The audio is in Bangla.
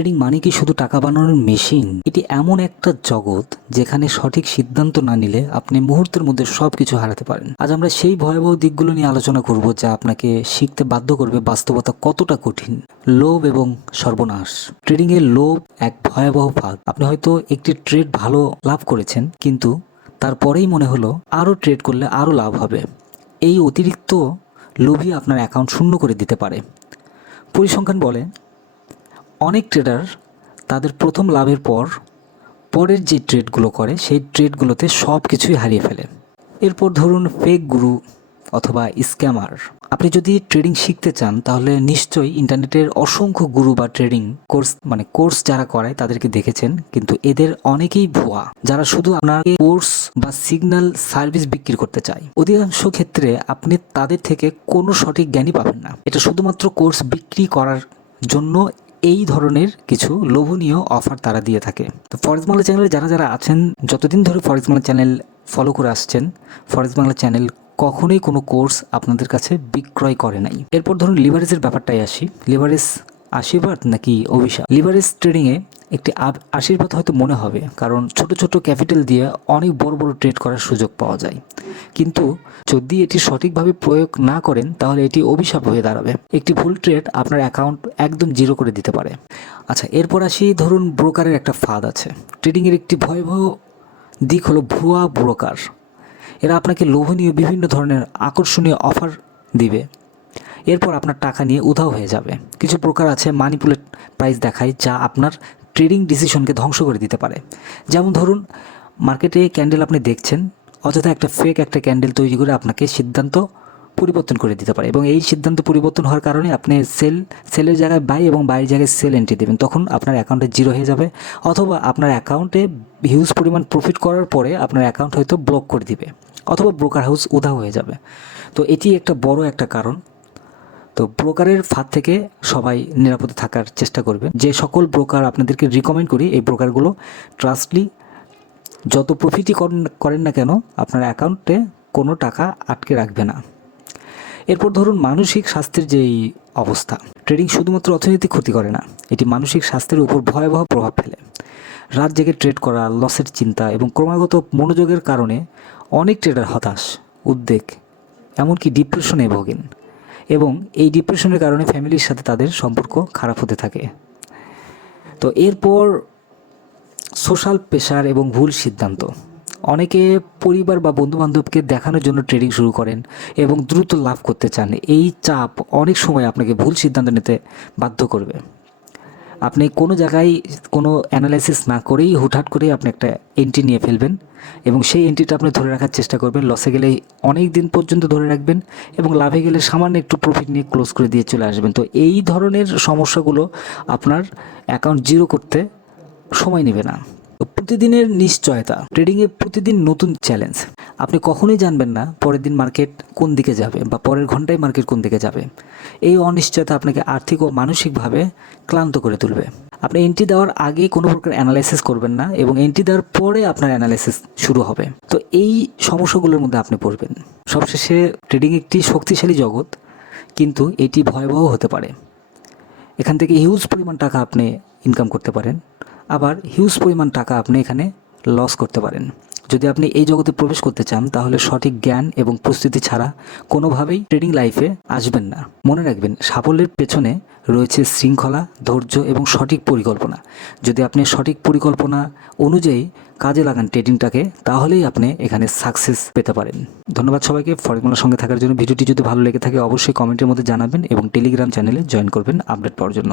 ট্রেডিং মানে কি শুধু টাকা বানানোর মেশিন এটি এমন একটা জগৎ যেখানে সঠিক সিদ্ধান্ত না নিলে আপনি মুহূর্তের মধ্যে সব কিছু হারাতে পারেন। আজ আমরা সেই ভয়াবহ দিকগুলো নিয়ে আলোচনা করব যা আপনাকে শিখতে বাধ্য করবে বাস্তবতা কতটা কঠিন। লোভ এবং সর্বনাশ। ট্রেডিং এর লোভ এক ভয়াবহ ফাঁদ। আপনি হয়তো একটি ট্রেড ভালো লাভ করেছেন, কিন্তু তারপরেই মনে হলো আরও ট্রেড করলে আরও লাভ হবে। এই অতিরিক্ত লোভই আপনার অ্যাকাউন্ট শূন্য করে দিতে পারে। পরিসংখ্যান বলে অনেক ট্রেডার তাদের প্রথম লাভের পর, পরের যে ট্রেডগুলো করে, সেই ট্রেডগুলোতে সব কিছুই হারিয়ে ফেলে। এরপর ধরুন ফেক গুরু অথবা স্ক্যামার আপনি যদি ট্রেডিং শিখতে চান, তাহলে নিশ্চয়ই ইন্টারনেটের অসংখ্য গুরু বা ট্রেডিং কোর্স মানে কোর্স যারা করায়, তাদেরকে দেখেছেন। কিন্তু এদের অনেকেই ভুয়া, যারা শুধু আপনাকে কোর্স বা সিগন্যাল সার্ভিস বিক্রি করতে চায়। অধিকাংশ ক্ষেত্রে আপনি তাদের থেকে কোনো সঠিক জ্ঞানই পাবেন না। এটা শুধুমাত্র কোর্স বিক্রি করার জন্য এই ধরনের কিছু লোভনীয় অফার তারা দিয়ে থাকে। তো ফরেজ বাংলা চ্যানেলে যারা যারা আছেন, যতদিন ধরে ফরেজ বাংলা চ্যানেল ফলো করে আসছেন ফরেস্ট বাংলা চ্যানেল কখনোই কোনো কোর্স আপনাদের কাছে বিক্রয় করে নাই। এরপর ধরুন লিভারেজের ব্যাপারটাই আসি। লিভারেজ আশীর্বাদ নাকি অভিশাপ? লিভারেজ ট্রেডিংয়ে একটি আশীর্বাদ হয়তো মনে হবে, কারণ ছোট ছোট ক্যাপিটাল দিয়ে অনেক বড় বড় ট্রেড করার সুযোগ পাওয়া যায়। কিন্তু যদি এটি সঠিকভাবে প্রয়োগ না করেন, তাহলে এটি অভিশাপ হয়ে দাঁড়াবে। একটি ভুল ট্রেড আপনার অ্যাকাউন্ট একদম জিরো করে দিতে পারে। আচ্ছা এরপর আসি, ধরুন ব্রোকারের একটা ফাঁদ আছে। ট্রেডিংয়ের একটি ভয়াবহ দিক হলো ভুয়া ব্রোকার। এরা আপনাকে লোভনীয় বিভিন্ন ধরনের আকর্ষণীয় অফার দিবে। এরপর আপনার টাকা নিয়ে উধাও হয়ে যাবে। কিছু প্রকার আছে, মানিপুলেট প্রাইস দেখায়, যা আপনার ট্রেডিং ডিসিশনকে ধ্বংস করে দিতে পারে। যেমন ধরুন, মার্কেটে ক্যান্ডেল আপনি দেখছেন, অযথা একটা ফেক একটা ক্যান্ডেল তৈরি করে আপনাকে সিদ্ধান্ত পরিবর্তন করে দিতে পারে এবং এই সিদ্ধান্ত পরিবর্তন হওয়ার কারণে আপনি সেল সেলের জায়গায় বাই এবং বাইরের জায়গায় সেল এন্ট্রি দেবেন। তখন আপনার অ্যাকাউন্টে জিরো হয়ে যাবে অথবা আপনার অ্যাকাউন্টে হিউজ পরিমাণ প্রফিট করার পরে আপনার অ্যাকাউন্ট হয়তো ব্লক করে দিবে অথবা ব্রোকার হাউস উধাও হয়ে যাবে। তো এটি একটা বড় একটা কারণ। তো ব্রোকারের ফাঁদ থেকে সবাই নিরাপদে থাকার চেষ্টা করবে। যে সকল ব্রোকার আপনাদেরকে রিকমেন্ড করি, এই ব্রোকারগুলো ট্রাস্টলি যত প্রফিটই করেন না কেন, আপনার অ্যাকাউন্টে কোনো টাকা আটকে রাখবে না। এরপর ধরুন মানসিক স্বাস্থ্যের যেই অবস্থা ট্রেডিং শুধুমাত্র অর্থনৈতিক ক্ষতি করে না, এটি মানসিক স্বাস্থ্যের উপর ভয়াবহ প্রভাব ফেলে। রাত জেগে ট্রেড করা লসের চিন্তা এবং ক্রমাগত মনোযোগের কারণে অনেক ট্রেডার হতাশ, উদ্বেগ, এমনকি ডিপ্রেশনে ভোগেন। এবং এই ডিপ্রেশনের কারণে ফ্যামিলির সাথে তাদের সম্পর্ক খারাপ হতে থাকে। তো এরপর সোশ্যাল প্রেশার এবং ভুল সিদ্ধান্ত। অনেকে পরিবার বা বন্ধুবান্ধবকে দেখানোর জন্য ট্রেডিং শুরু করেন এবং দ্রুত লাভ করতে চান। এই চাপ অনেক সময় আপনাকে ভুল সিদ্ধান্ত নিতে বাধ্য করবে। আপনি কোনো জায়গায় কোনো অ্যানালাইসিস না করেই হুটহাট করেই আপনি একটা এন্ট্রি নিয়ে ফেলবেন এবং সেই এন্ট্রিটা আপনি ধরে রাখার চেষ্টা করবেন। লসে গেলে অনেক দিন পর্যন্ত ধরে রাখবেন এবং লাভে গেলে সামান্য একটু প্রফিট নিয়ে ক্লোজ করে দিয়ে চলে আসবেন। তো এই ধরনের সমস্যাগুলো আপনার অ্যাকাউন্ট জিরো করতে সময় নেবে না। প্রতিদিনের নিশ্চয়তা ট্রেডিংয়ে প্রতিদিন নতুন চ্যালেঞ্জ আপনি কখনোই জানবেন না পরের দিন মার্কেট কোন দিকে যাবে বা পরের ঘন্টায় মার্কেট কোন দিকে যাবে। এই অনিশ্চয়তা আপনাকে আর্থিক ও মানসিকভাবে ক্লান্ত করে তুলবে। আপনি এন্ট্রি দেওয়ার আগে কোনো প্রকার অ্যানালাইসিস করবেন না এবং এন্ট্রি দেওয়ার পরে আপনার অ্যানালাইসিস শুরু হবে। তো এই সমস্যাগুলোর মধ্যে আপনি পড়বেন। সবশেষে ট্রেডিং একটি শক্তিশালী জগৎ, কিন্তু এটি ভয়াবহ হতে পারে। এখান থেকে হিউজ পরিমাণ টাকা আপনি ইনকাম করতে পারেন, আবার হিউজ পরিমাণ টাকা আপনি এখানে লস করতে পারেন। যদি আপনি এই জগতে প্রবেশ করতে চান, তাহলে সঠিক জ্ঞান এবং প্রস্তুতি ছাড়া কোনোভাবেই ট্রেডিং লাইফে আসবেন না। মনে রাখবেন, সাফল্যের পেছনে রয়েছে শৃঙ্খলা, ধৈর্য এবং সঠিক পরিকল্পনা। যদি আপনি সঠিক পরিকল্পনা অনুযায়ী কাজে লাগান ট্রেডিংটাকে, তাহলেই আপনি এখানে সাকসেস পেতে পারেন। ধন্যবাদ সবাইকে ফরিকমালার সঙ্গে থাকার জন্য। ভিডিওটি যদি ভালো লেগে থাকে, অবশ্যই কমেন্টের মধ্যে জানাবেন এবং টেলিগ্রাম চ্যানেলে জয়েন করবেন আপডেট পাওয়ার জন্য।